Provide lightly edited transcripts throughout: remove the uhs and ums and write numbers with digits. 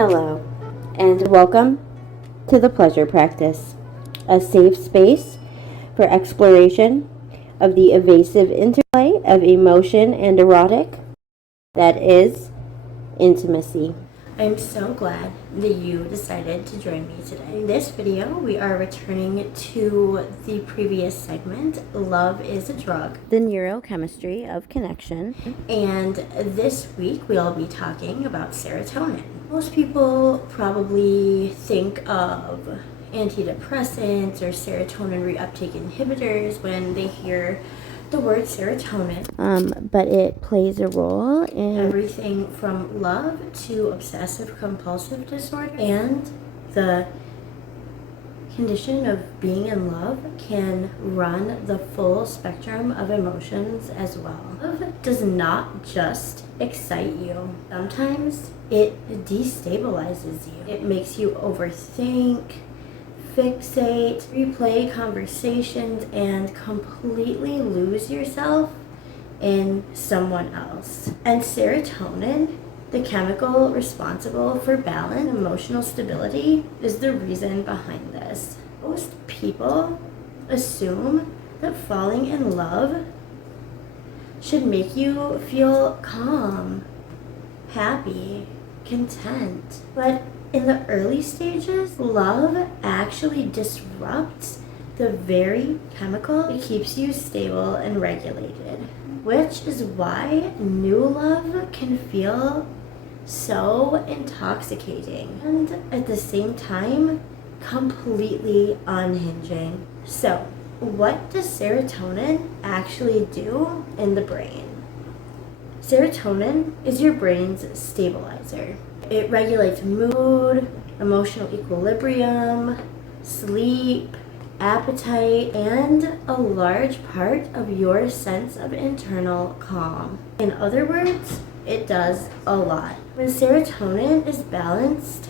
Hello, and welcome to the Pleasure Practice, a safe space for exploration of the evasive interplay of emotion and erotic that is intimacy. I'm so glad that you decided to join me today. In this video, we are returning to the previous segment, Love is a Drug, the neurochemistry of connection. And this week, we'll be talking about serotonin. Most people probably think of antidepressants or serotonin reuptake inhibitors when they hear the word serotonin, but it plays a role in everything from love to obsessive-compulsive disorder, and the condition of being in love can run the full spectrum of emotions as well. Love does not just excite you. Sometimes it destabilizes you. It makes you overthink, fixate, replay conversations, and completely lose yourself in someone else. And serotonin, the chemical responsible for balance and emotional stability, is the reason behind this. Most people assume that falling in love should make you feel calm, happy, content. But in the early stages, love actually disrupts the very chemical that keeps you stable and regulated, which is why new love can feel so intoxicating and at the same time completely unhinging. So, what does serotonin actually do in the brain? Serotonin is your brain's stabilizer. It regulates mood, emotional equilibrium, sleep, appetite, and a large part of your sense of internal calm. In other words, it does a lot. When serotonin is balanced,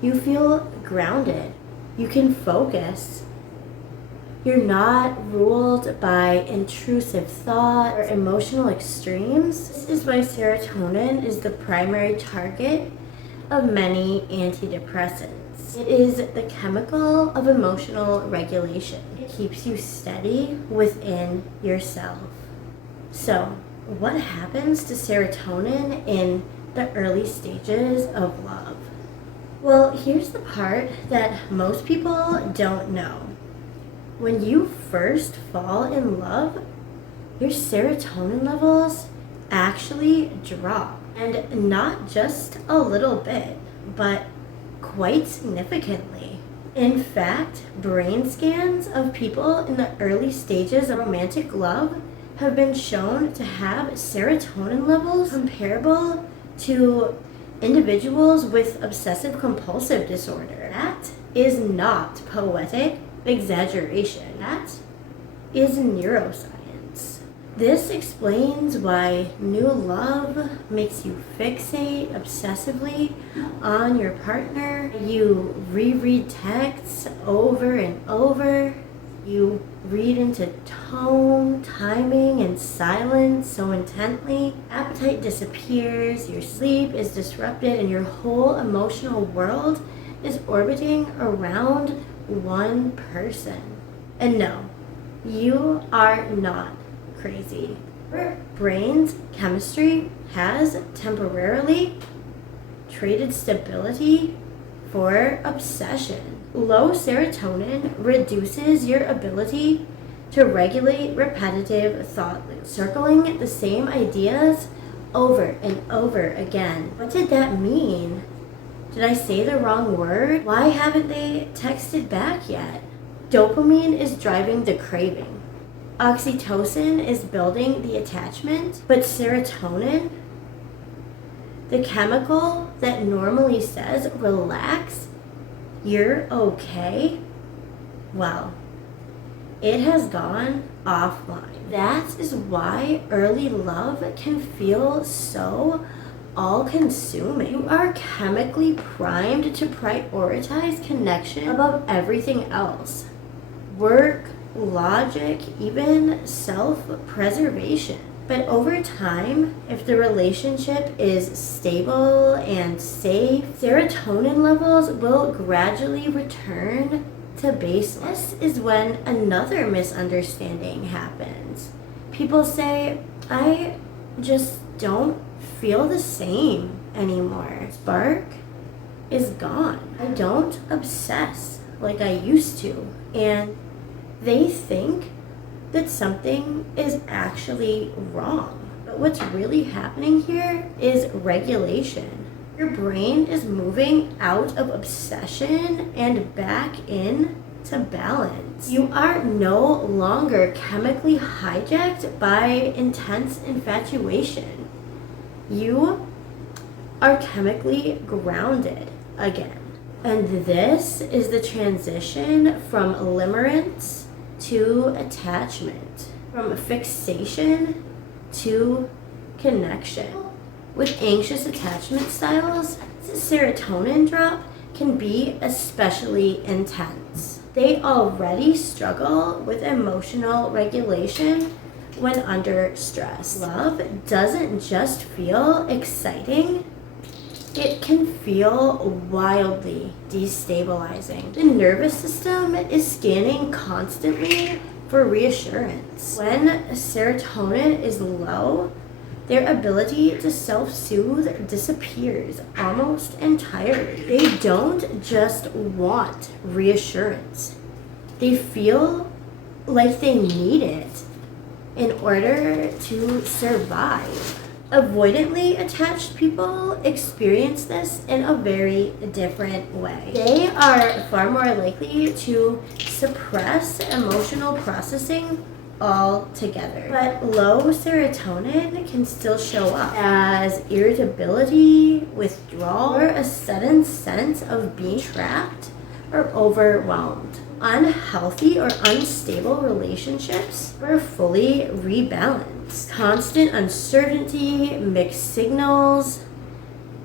you feel grounded. You can focus. You're not ruled by intrusive thought or emotional extremes. This is why serotonin is the primary target of many antidepressants. It is the chemical of emotional regulation. It keeps you steady within yourself. So, what happens to serotonin in the early stages of love? Well, here's the part that most people don't know. When you first fall in love, your serotonin levels actually drop. And not just a little bit, but quite significantly. In fact, brain scans of people in the early stages of romantic love have been shown to have serotonin levels comparable to individuals with obsessive-compulsive disorder. That is not poetic exaggeration. That is neuroscience. This explains why new love makes you fixate obsessively on your partner. You reread texts over and over. You read into tone, timing, and silence so intently. Appetite disappears, your sleep is disrupted, and your whole emotional world is orbiting around one person. And no, you are not crazy. Your brain's chemistry has temporarily traded stability for obsession. Low serotonin reduces your ability to regulate repetitive thought loops, circling the same ideas over and over again. What did that mean? Did I say the wrong word? Why haven't they texted back yet? Dopamine is driving the craving. Oxytocin is building the attachment, but serotonin, the chemical that normally says, relax, you're okay, well, it has gone offline. That is why early love can feel so all-consuming. You are chemically primed to prioritize connection above everything else. Work, logic, even self-preservation. But over time, if the relationship is stable and safe, serotonin levels will gradually return to baseline. This is when another misunderstanding happens. People say, I just don't feel the same anymore. Spark is gone. I don't obsess like I used to. And they think that something is actually wrong. But what's really happening here is regulation. Your brain is moving out of obsession and back in to balance. You are no longer chemically hijacked by intense infatuation. You are chemically grounded again. And this is the transition from limerence to attachment, from fixation to connection. With anxious attachment styles, the serotonin drop can be especially intense. They already struggle with emotional regulation when under stress. Love doesn't just feel exciting, it can feel wildly destabilizing. The nervous system is scanning constantly for reassurance. When serotonin is low, their ability to self-soothe disappears almost entirely. They don't just want reassurance. They feel like they need it in order to survive. Avoidantly attached people experience this in a very different way. They are far more likely to suppress emotional processing altogether. But low serotonin can still show up as irritability, withdrawal, or a sudden sense of being trapped or overwhelmed. Unhealthy or unstable relationships are fully rebalanced. Constant uncertainty, mixed signals,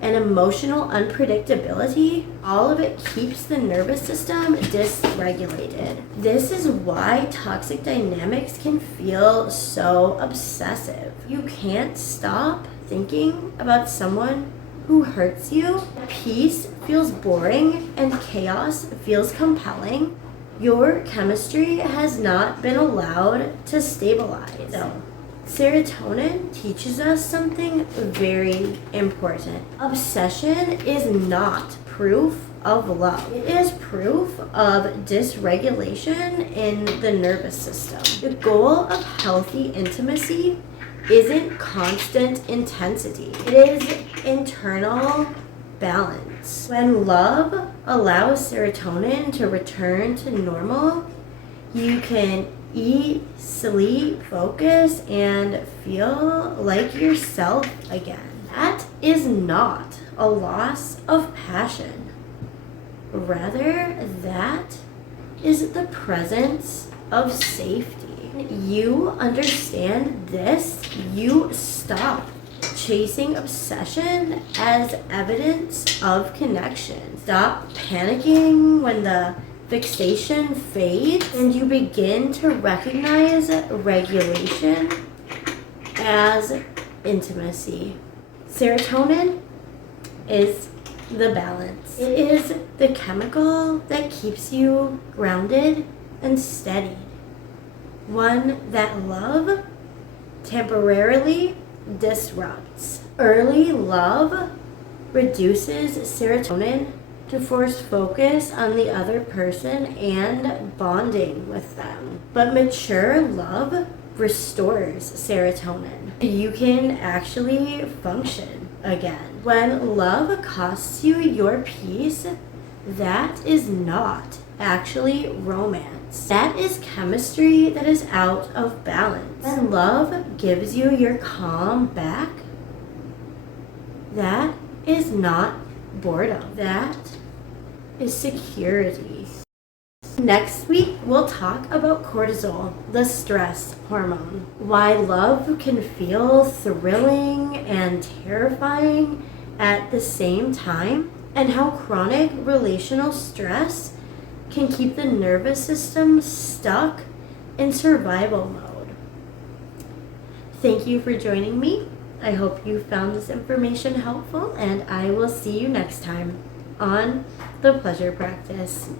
and emotional unpredictability, all of it keeps the nervous system dysregulated. This is why toxic dynamics can feel so obsessive. You can't stop thinking about someone who hurts you. Peace feels boring and chaos feels compelling. Your chemistry has not been allowed to stabilize. So, serotonin teaches us something very important. Obsession is not proof of love. It is proof of dysregulation in the nervous system. The goal of healthy intimacy isn't constant intensity. It is internal balance. When love allows serotonin to return to normal, you can eat, sleep, focus, and feel like yourself again. That is not a loss of passion. Rather, that is the presence of safety. You understand this, you stop chasing obsession as evidence of connection. Stop panicking when the fixation fades, and you begin to recognize regulation as intimacy. Serotonin is the balance. It is the chemical that keeps you grounded and steady. One that love temporarily disrupts. Early love reduces serotonin to force focus on the other person and bonding with them. But mature love restores serotonin. You can actually function again. When love costs you your peace, that is not actually romance. That is chemistry that is out of balance. When love gives you your calm back, that is not boredom. That is security. Next week, we'll talk about cortisol, the stress hormone, why love can feel thrilling and terrifying at the same time, and how chronic relational stress can keep the nervous system stuck in survival mode. Thank you for joining me. I hope you found this information helpful, and I will see you next time on the Pleasure Practice.